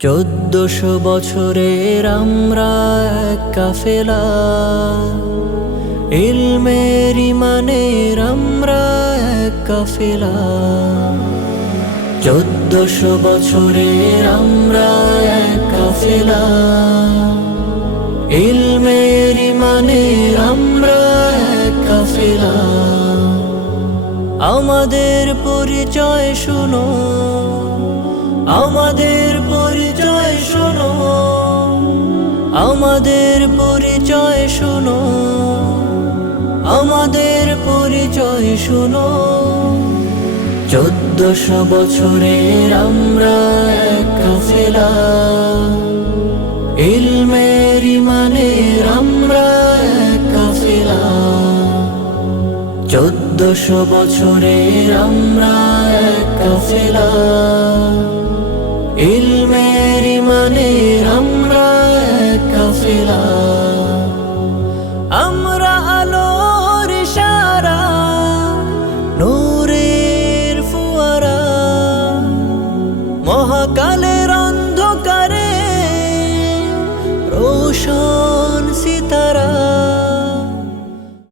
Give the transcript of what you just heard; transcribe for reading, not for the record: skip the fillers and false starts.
1400 বছরের আমরা এক কাফেলা, ইলমের ইমানের আমরা এক কাফেলা। 1400 বছরের আমরা এক কাফেলা, ইলমের ইমানের আমরা এক কাফেলা। আমাদের পরিচয় শুনো, আমাদের পরিচয় শুনো, আমাদের পরিচয় শুনো, আমাদের পরিচয় শুনো। 1400 বছরের আমরা এক কাফেলা, ইলমের ইমানের আমরা এক কাফেলা। 1400 বছরের আমরা এক কাফেলা, ইলমের ইমানের আমরা এক কাফেলা।